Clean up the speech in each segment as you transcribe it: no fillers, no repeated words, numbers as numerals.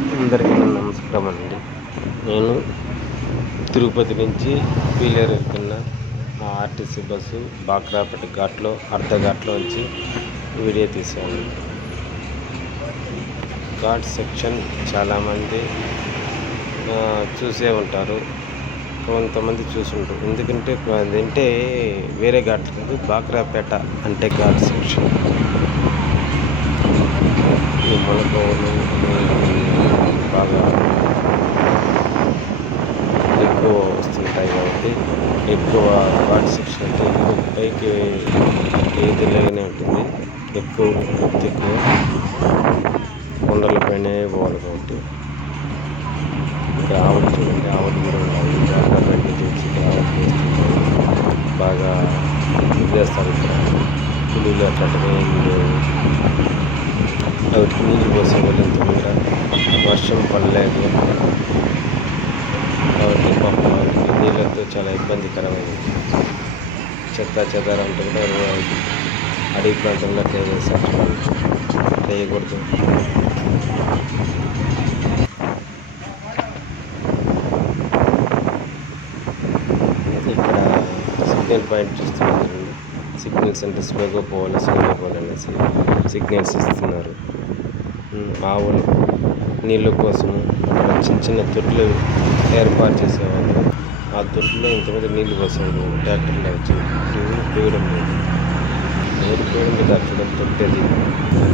అందరికీ నమస్కారం అండి. నేను తిరుపతి నుంచి పీలేరు వెళ్తున్న ఆర్టీసీ బస్సు బాక్రాపేట ఘాట్లో అర్ధ ఘాట్లో నుంచి వీడియో తీశాను. ఘాట్ సెక్షన్ చాలామంది చూసే ఉంటారు, కొంతమంది చూసుంటారు. ఎందుకంటే అదంటే వేరే ఘాట్ కాదు, బాక్రాపేట అంటే ఘాట్ సెక్షన్. ఈ మొలకలు బాగా ఎక్కువ వస్తుంటాయి కాబట్టి ఎక్కువ ఘాట్ సెక్షన్ అంటే ఎక్కువ పైకి ఎదురులాగానే ఉంటుంది. ఎక్కువ ఎత్తు ఎక్కువ కొండలపైనే పోవాలి కాబట్టి ఇక్కడ ఆవులు చూడండి, ఆవులు కూడా ఉన్నాయి. బాక్రాపేట నుంచి ఇక్కడ ఆవులు వేస్తుంటారు, బాగా వదిలేస్తారు. ఇక్కడ పులులు అట్లాంటివి ఏమి లేవు. వాటికి నీళ్ళు పోసే వాళ్ళు ఇంతమంది వర్షం పడలేదు కాబట్టి పాపం వాళ్ళకి నీళ్ళతో చాలా ఇబ్బందికరమైంది. చెత్త చెదారంతా కూడా అడవి ప్రాంతంలో అట్లా చేస్తారు. అట్లా వేయకూడదు. ఇక్కడ సిగ్నల్ పాయింట్ చూస్తున్నారు. సిగ్నల్స్ అంటే స్లోగా పోవాలి, స్లోగా పోవాలనేసి సిగ్నల్స్ ఇస్తున్నారు. ఆవులు నీళ్ళ కోసము అక్కడ చిన్న చిన్న తొట్లు ఏర్పాటు చేసేవాళ్ళు. ఆ తొట్టులో ఇంతమంది నీళ్ళు పోసేవాళ్ళు. ట్రాక్టర్లో వచ్చి ఎవరు పోయడం లేదు, ఎవరు పోయడం లేదు. అక్కడ తొట్టేది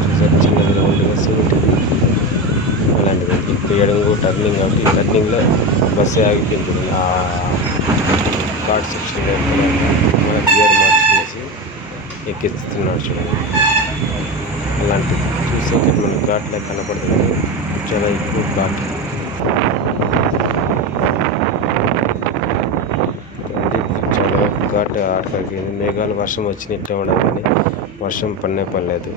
చూసారు, చిన్నది రౌండ్గా సిమెంట్ అలాంటిది. ఇప్పుడు ఎడంగు టర్నింగ్ కాబట్టి ఈ టర్నింగ్లో బస్సు ఆగిపోయింది. ఆ ఘాట్ సెక్షన్లో మన గేర్ మార్చుకునేసి ఎక్కిస్తున్నాడు చూడండి. అలాంటిది చూసే మన ఘాట్లో కనపడుతుంది. చాలా ఎక్కువ ఘాట్ చాలా ఘాట్ ఆటకాకి మేఘాలు వర్షం వచ్చినట్టే ఉండదు, కానీ వర్షం పడలేదు.